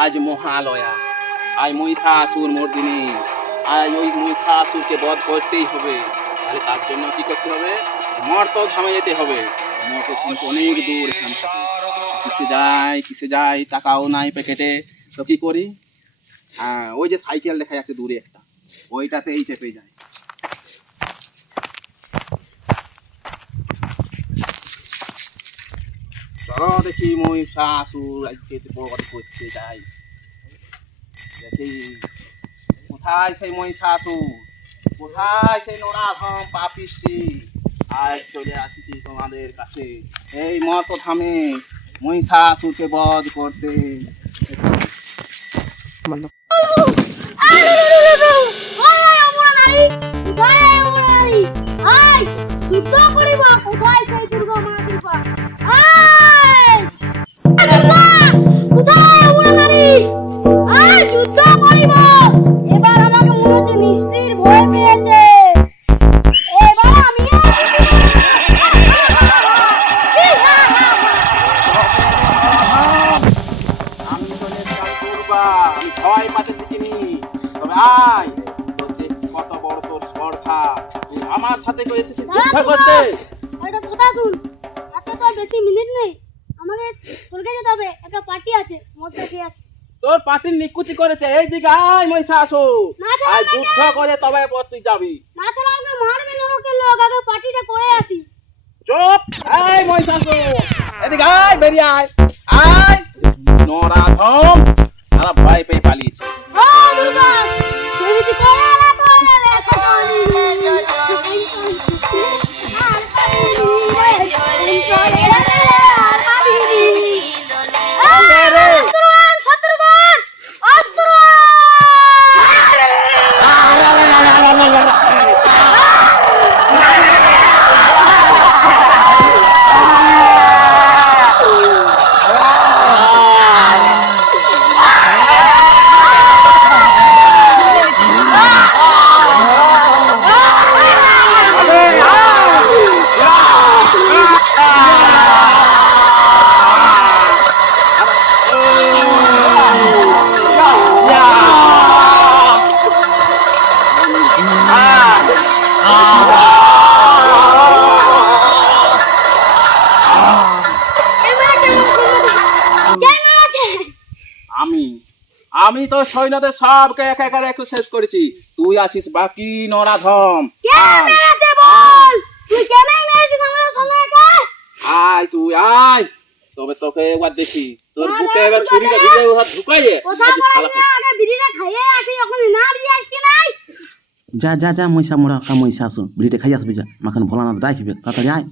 আজ মহালয়া, আজ মহিষাসুর মর্দিনী, আজ ওই মহিষাসুরকে বধ করতেই হবে। তাহলে তার জন্য কি করতে হবে? মর্ত ধামে যেতে হবে। মর্ত কিন্তু অনেক দূর এখান থেকে। কিসে যাই টাকাও নাই প্যাকেটে, তো কি করি? হ্যাঁ, ওই যে সাইকেল দেখা যাচ্ছে দূরে একটা, ওইটাতেই চেপে যায়। চলো দেখি মহিষাসুর আজকে বধ করতে যাই। দেখি কোথায় সেই মহিষাসুর, কোথায় সেই নরাধম পাপিষ্টি। আজ চলে আসছি তোমাদের কাছে এই মত থামে মহিষাসুরকে বধ করতে। আমি চলে এসেছিলাম পূর্বা, আমি ভয় পাতে শিখিনি। তবে আয়, তোর দেখছি কত বড় তোর স্পর্ধা। তুই আমার সাথে করে এসেছিস যুদ্ধ করতে। একটা কথা শুন, হাতে তো আর বেশি মিনিট নেই, আমাকে স্বর্গে যেতে হবে, একটা পার্টি আছে, মদটা খেয়ে আসি। তোর পাটির নিকুচি করেছে, এই দিকে আয় মহিষাসুর। না ছাড়া আজ যুদ্ধ করে তবে পর তুই যাবি। না ছাড়া আমাকে মারবে নরকের লোক, আগে পার্টিটা করে আসি। চুপ, এই মহিষাসুর, এদিকে আয়, বেরিয়ে আয়। আয় নরাধম, সারা ভয় পেয়ে পালিয়েছে। ও দুর্গা, তুমি করে না করে রে ছাগলি আর পাইনি রে আর পাইনি রে শত্রুগণ শত্রুগণ অস্ত্র। আমি আমি তো সৈন্যদের সবকে একা একা একটু শেষ করেছি। তুই আছিস বাকি নরাধম। কে মেরেছে বল, তুই কেন মেরেছিস আমাদের সঙ্গে একা? আয় তুই আয়, তবে তোকে একবার দেখি তোর বুকে এবার ছুরিটা ভিজে হাত ঢুকাইয়ে কথা বলাই না, আগে বিড়িটা খাইয়ে আসি, এখন না দিয়ে আসছি নাই। যা যা যা মহিষা মোড়া কা মহিষা আসুন বিড়িটা খাই আসবে যা মাখন ভোলানাথ ডাকিবে তাড়াতাড়ি আয়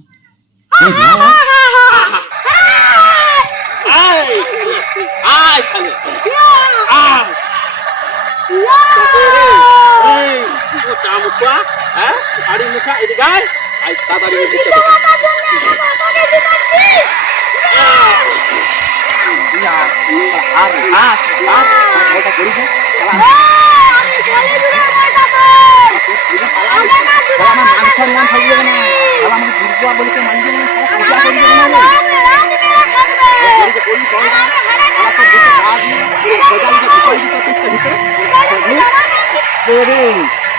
আয় আয় খালি আয়। এই ও চামুচা, হ্যাঁ আড়ি মুখা এদিকে আয়। আয় তাড়াতাড়ি এদিকে আর এটা করিস আমার মাংস মান থাকবে না, আমাকে দুর্গা বলে কেউ মানবে না।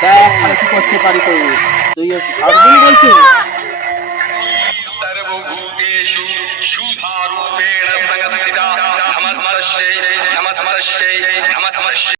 দেখ কি করতে পারি তো, তুই বলছিস सर्वभूतेषु शुद्धारूपेण संस्थिता नमस्मर्ष्ये नमस्मर्ष्ये नमस्मर्ष्ये।